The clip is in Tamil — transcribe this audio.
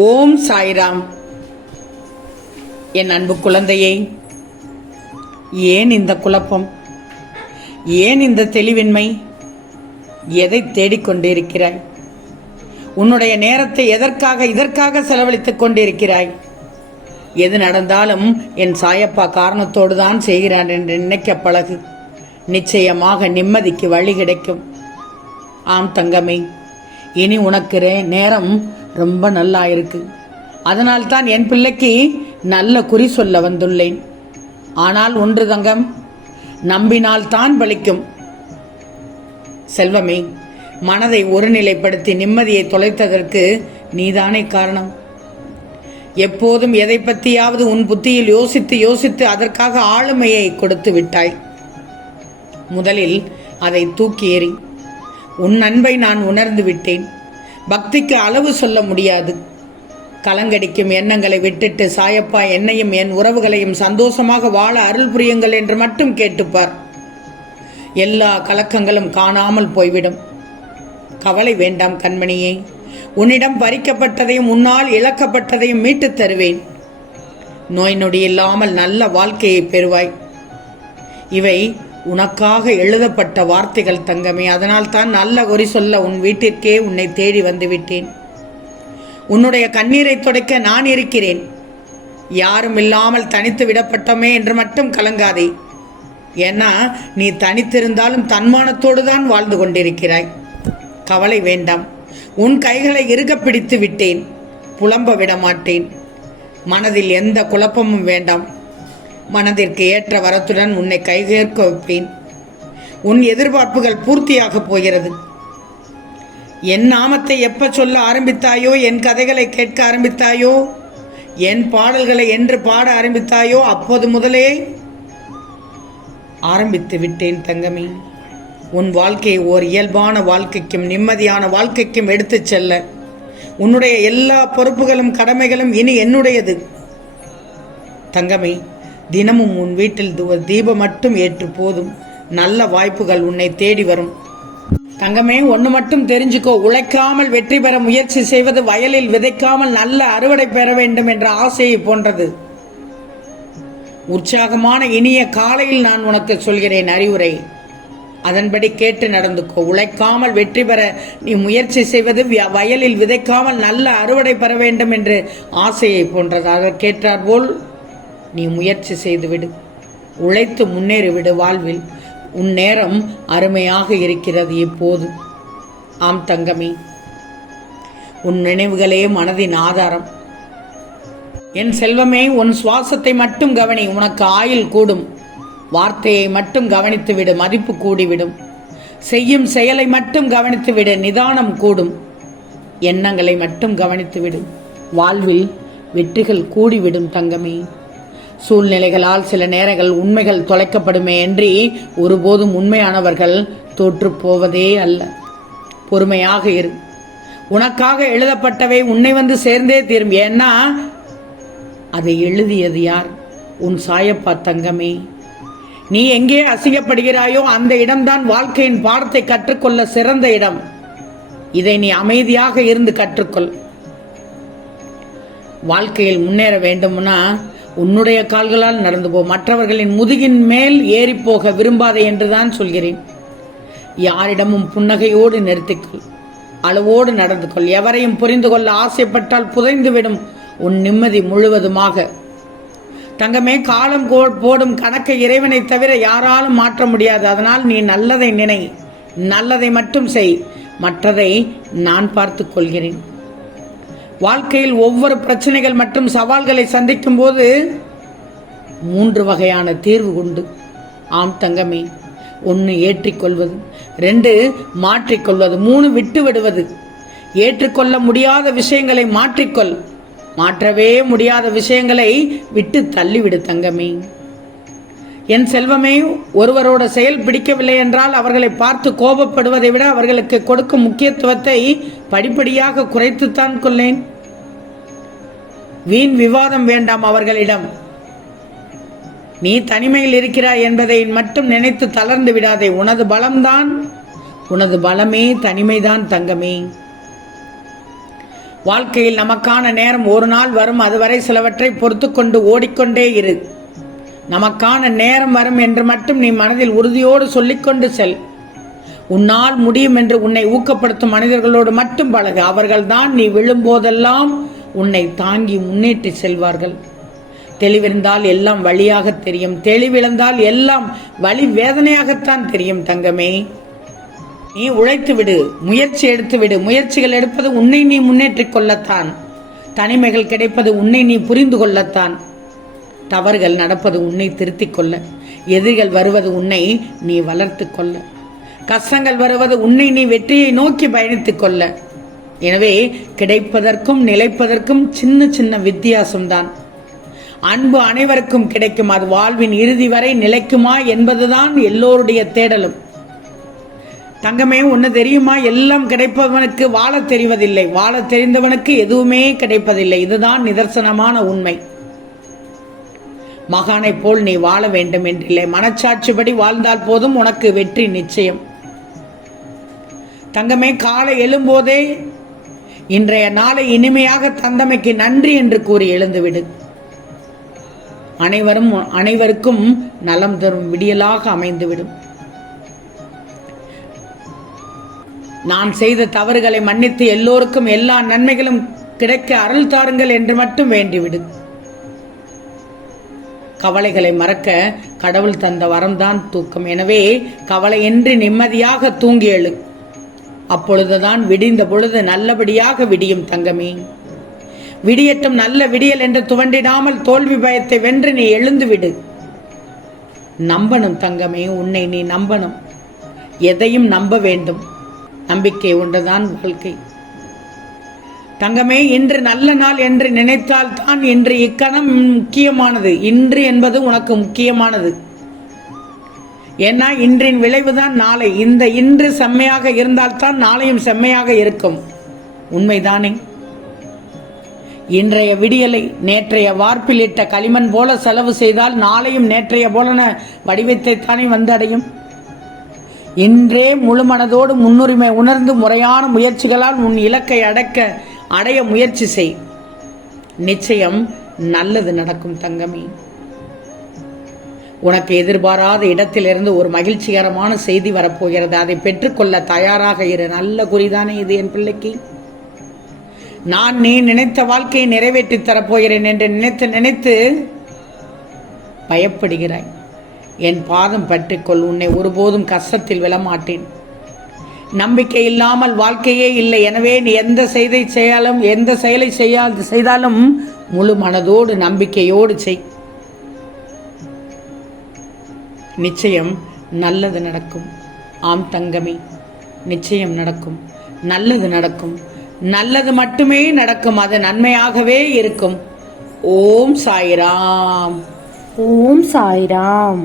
ஓம் சாய்ராம். என் அன்பு குழந்தையே, ஏன் இந்த குழப்பம்? ஏன் இந்த தெளிவின்மை? எதை தேடிக்கொண்டிருக்கிறாய்? உன்னுடைய நேரத்தை இதற்காக செலவழித்துக் கொண்டிருக்கிறாய்? எது நடந்தாலும் என் சாயப்பா காரணத்தோடு தான் செய்கிறான் என்று நினைக்க பழகு. நிச்சயமாக நிம்மதிக்கு வழி கிடைக்கும். ஆம் தங்கமே, இனி உனக்கு நேரம் ரொம்ப நல்லா இருக்கு. அதனால் தான் என் பிள்ளைக்கு நல்ல குறி சொல்ல வந்துள்ளேன். ஆனால் ஒன்று தங்கம், நம்பினால் தான் பலிக்கும். செல்வமே, மனதை ஒருநிலைப்படுத்தி நிம்மதியை தொலைத்ததற்கு நீதானே காரணம். எப்போதும் எதை பற்றியாவது உன் புத்தியில் யோசித்து அதற்காக ஆளுமையை கொடுத்து விட்டாய். முதலில் அதை தூக்கி எறி. உன் அன்பை நான் உணர்ந்து விட்டேன். பக்திக்கு அளவு சொல்ல முடியாது. கலங்கடிக்கும் எண்ணங்களை விட்டுட்டு சாயப்பா என்னையும் என் உறவுகளையும் சந்தோஷமாக வாழ அருள் புரியுங்கள் என்று மட்டும் கேட்டுப்பார். எல்லா கலக்கங்களும் காணாமல் போய்விடும். கவலை வேண்டாம் கண்மணியே. உன்னிடம் பறிக்கப்பட்டதையும் உன்னால் இழக்கப்பட்டதையும் மீட்டுத் தருவேன். நோய் நொடி இல்லாமல் நல்ல வாழ்க்கையை பெறுவாய். இவை உனக்காக எழுதப்பட்ட வார்த்தைகள் தங்கமே. அதனால் தான் நல்ல குறி சொல்ல உன் வீட்டிற்கே உன்னை தேடி வந்து விட்டேன். உன்னுடைய கண்ணீரை துடைக்க நான் இருக்கிறேன். யாரும் இல்லாமல் தனித்து விடப்பட்டோமே என்று மட்டும் கலங்காதே. ஏன்னா நீ தனித்திருந்தாலும் தன்மானத்தோடு தான் வாழ்ந்து கொண்டிருக்கிறாய். கவலை வேண்டாம். உன் கைகளை இறுக பிடித்து விட்டேன். புலம்ப விட மாட்டேன். மனதில் எந்த குழப்பமும் வேண்டாம். மனதிற்கு ஏற்ற வரத்துடன் உன்னை கைகேற்க வைப்பேன். உன் எதிர்பார்ப்புகள் பூர்த்தியாக போகிறது. என் நாமத்தை எப்ப சொல்ல ஆரம்பித்தாயோ, என் கதைகளை கேட்க ஆரம்பித்தாயோ, என் பாடல்களை என்று பாட ஆரம்பித்தாயோ, அப்போது முதலே ஆரம்பித்து விட்டேன் தங்கமே. உன் வாழ்க்கையை ஓர் இயல்பான வாழ்க்கைக்கும் நிம்மதியான வாழ்க்கைக்கும் எடுத்துச் செல்ல உன்னுடைய எல்லா பொறுப்புகளும் கடமைகளும் இனி என்னுடையது தங்கமே. தினமும் உன் வீட்டில் தீபம் மட்டும் ஏற்று போதும். நல்ல வாய்ப்புகள் உன்னை தேடி வரும் தங்கமே. ஒன்று மட்டும் தெரிஞ்சுக்கோ, உழைக்காமல் வெற்றி பெற முயற்சி செய்வது வயலில் விதைக்காமல் நல்ல அறுவடை பெற வேண்டும் என்ற ஆசையை போன்றது. உற்சாகமான இனிய காலையில் நான் உனக்கு சொல்கிறேன் அறிவுரை. அதன்படி கேட்டு நடந்துக்கோ. உழைக்காமல் வெற்றி பெற நீ முயற்சி செய்வது வயலில் விதைக்காமல் நல்ல அறுவடை பெற வேண்டும் என்று ஆசையை போன்றது. அதை கேட்டார் போல் நீ முயற்சி செய்துவிடு. உழைத்து முன்னேறிவிடு வாழ்வில். உன் நேரம் அருமையாக இருக்கிறது இப்போது. ஆம் தங்கமே, உன் நினைவுகளே மனதின் ஆதாரம். என் செல்வமே, உன் சுவாசத்தை மட்டும் கவனி. உனக்கு ஆயுள் கூடும். வார்த்தையை மட்டும் கவனித்து விடு, மதிப்பு கூடிவிடும். செய்யும் செயலை மட்டும் கவனித்து விடு, நிதானம் கூடும். எண்ணங்களை மட்டும் கவனித்து விடு, வாழ்வில் வெற்றிகள் கூடிவிடும் தங்கமே. சூழ்நிலைகளால் சில நேரங்கள் உண்மைகள் தொலைக்கப்படுமே என்று ஒருபோதும் உண்மையானவர்கள் தோற்று போவதே அல்ல. பொறுமையாக இரு. உனக்காக எழுதப்பட்டவை உன்னை வந்து சேர்ந்தே தீரும். ஏன்னா அதை எழுதியது யார்? உன் சாயப்பா தங்கமே. நீ எங்கே அசிங்கப்படுகிறாயோ அந்த இடம்தான் வாழ்க்கையின் பாடத்தை கற்றுக்கொள்ள சிறந்த இடம். இதை நீ அமைதியாக இருந்து கற்றுக்கொள். வாழ்க்கையில் முன்னேற வேண்டும்னா உன்னுடைய கால்களால் நடந்து போ. மற்றவர்களின் முதுகின் மேல் ஏறி போக விரும்பாதே என்றுதான் சொல்கிறேன். யாரிடமும் புன்னகையோடு நிறுத்திக்கொள். அளவோடு நடந்து கொள். எவரையும் புரிந்து கொள்ள ஆசைப்பட்டால் புதைந்துவிடும் உன் நிம்மதி முழுவதுமாக. தங்கமே, காலம் போடும் கணக்கை இறைவனை தவிர யாராலும் மாற்ற முடியாது. அதனால் நீ நல்லதை நினை, நல்லதை மட்டும் செய். மற்றதை நான் பார்த்துக் கொள்கிறேன். வாழ்க்கையில் ஒவ்வொரு பிரச்சனைகள் மற்றும் சவால்களை சந்திக்கும் போது 3 வகையான தீர்வு உண்டு. ஆம் தங்கமே. 1 ஏற்றிக்கொள்வது, 2 மாற்றிக்கொள்வது, 3 விட்டு விடுவது. ஏற்றுக்கொள்ள முடியாத விஷயங்களை மாற்றிக்கொள். மாற்றவே முடியாத விஷயங்களை விட்டு தள்ளிவிடு தங்கமே. என் செல்வமே, ஒருவரோட செயல் பிடிக்கவில்லை என்றால் அவர்களை பார்த்து கோபப்படுவதை விட அவர்களுக்கு கொடுக்கும் முக்கியத்துவத்தை படிப்படியாக குறைத்துத்தான் கொள்ளேன். வீண் விவாதம் வேண்டாம் அவர்களிடம். நீ தனிமையில் இருக்கிறாய் என்பதை மட்டும் நினைத்து தளர்ந்து விடாதே. உனது பலமே தனிமைதான் தங்கமே. வாழ்க்கையில் நமக்கான நேரம் ஒரு நாள் வரும், அதுவரை சிலவற்றை பொறுத்து கொண்டு ஓடிக்கொண்டே இரு. நமக்கான நேரம் வரும் என்று மட்டும் நீ மனதில் உறுதியோடு சொல்லிக்கொண்டு செல். உன்னால் முடியும் என்று உன்னை ஊக்கப்படுத்தும் மனிதர்களோடு மட்டும் பழகு. அவர்கள்தான் நீ விழும்போதெல்லாம் உன்னை தாங்கி முன்னேற்றி செல்வார்கள். தெளிவிருந்தால் எல்லாம் வழியாக தெரியும், தெளிவிழந்தால் எல்லாம் வழி வேதனையாகத்தான் தெரியும் தங்கமே. நீ உழைத்து விடு, முயற்சி எடுத்து விடு. முயற்சிகள் எடுப்பது உன்னை நீ முன்னேற்றிக் கொள்ளத்தான். தனிமைகள் கிடைப்பது உன்னை நீ புரிந்து கொள்ளத்தான். தவறுகள் நடப்பது உன்னை திருத்திக் கொள்ள. எதிரிகள் வருவது உன்னை நீ வளர்த்து கொள்ள. கஷ்டங்கள் வருவது உன்னை நீ வெற்றியை நோக்கி பயணித்துக் கொள்ள. எனவே கிடைப்பதற்கும் நிலைப்பதற்கும் சின்ன சின்ன வித்தியாசம்தான். அன்பு அனைவருக்கும் கிடைக்கும், அது வாழ்வின் இறுதி வரை நிலைக்குமா என்பதுதான் எல்லோருடைய தேடலும். தங்கமே, ஒன்று தெரியுமா? எல்லாம் கிடைப்பவனுக்கு வாழ தெரிவதில்லை, வாழ தெரிந்தவனுக்கு எதுவுமே கிடைப்பதில்லை. இதுதான் நிதர்சனமான உண்மை. மகானை போல் நீ வாழ வேண்டும் என்றில்லை, மனச்சாட்சிப்படி வாழ்ந்தால் போதும், உனக்கு வெற்றி நிச்சயம். தங்கமே, காலை எழும்போதே இன்றைய நாளை இனிமையாக தந்தமைக்கு நன்றி என்று கூறி எழுந்துவிடு. அனைவருக்கும் நலம் தரும் விடியலாக அமைந்துவிடும். நான் செய்த தவறுகளை மன்னித்து எல்லோருக்கும் எல்லா நன்மைகளும் கிடைக்க அருள் தாருங்கள் என்று மட்டும் வேண்டிவிடு. கவலைகளை மறக்க கடவுள் தந்த வரம்தான் தூக்கம். எனவே கவலையின்றி நிம்மதியாக தூங்கி எழு. அப்பொழுதுதான் விடிந்த பொழுது நல்லபடியாக விடியும் தங்கமே. விடியட்டும் நல்ல விடியல் என்று துவண்டிடாமல் தோல்வி பயத்தை வென்று நீ எழுந்து விடு. நம்பணும் தங்கமே, உன்னை நீ நம்பணும். எதையும் நம்ப வேண்டும். நம்பிக்கை ஒன்றுதான் வாழ்க்கை. தங்கமே, இன்று நல்ல நாள் என்று நினைத்தால் தான் இன்று இக்கணம் முக்கியமானது. இன்று என்பது உனக்கு முக்கியமானது. ஏன்னா இன்றின் விளைவுதான் நாளை. இந்த இன்று செம்மையாக இருந்தால்தான் நாளையும் செம்மையாக இருக்கும். உண்மைதானே? இன்றைய விடியலை நேற்றைய வார்ப்பில் இட்ட களிமண் போல செலவு செய்தால் நாளையும் நேற்றைய போலன வடிவத்தைத்தானே வந்தடையும். இன்றே முழு மனதோடு முன்னுரிமை உணர்ந்து முறையான முயற்சிகளால் உன் இலக்கை அடைய முயற்சி செய். நிச்சயம் நல்லது நடக்கும் தங்கமே. உனக்கு எதிர்பாராத இடத்திலிருந்து ஒரு மகிழ்ச்சிகரமான செய்தி வரப்போகிறது. அதை பெற்றுக்கொள்ள தயாராக இரு. நல்ல குறிதானே இது என் பிள்ளைக்கு. நான் நீ நினைத்த வாழ்க்கையை நிறைவேற்றி தரப்போகிறேன் என்று நினைத்து பயப்படுகிறாய். என் பாதம் பற்றிக்கொள். உன்னை ஒருபோதும் கஷ்டத்தில் விழமாட்டேன். நம்பிக்கை இல்லாமல் வாழ்க்கையே இல்லை. எனவே நீ எந்த செயலை செய்தாலும் முழு மனதோடு நம்பிக்கையோடு செய். நிச்சயம் நல்லது நடக்கும். ஆம் தங்கமே, நிச்சயம் நடக்கும். நல்லது நடக்கும். நல்லது மட்டுமே நடக்கும். அது நன்மையாகவே இருக்கும். ஓம் சாய்ராம். ஓம் சாய்ராம்.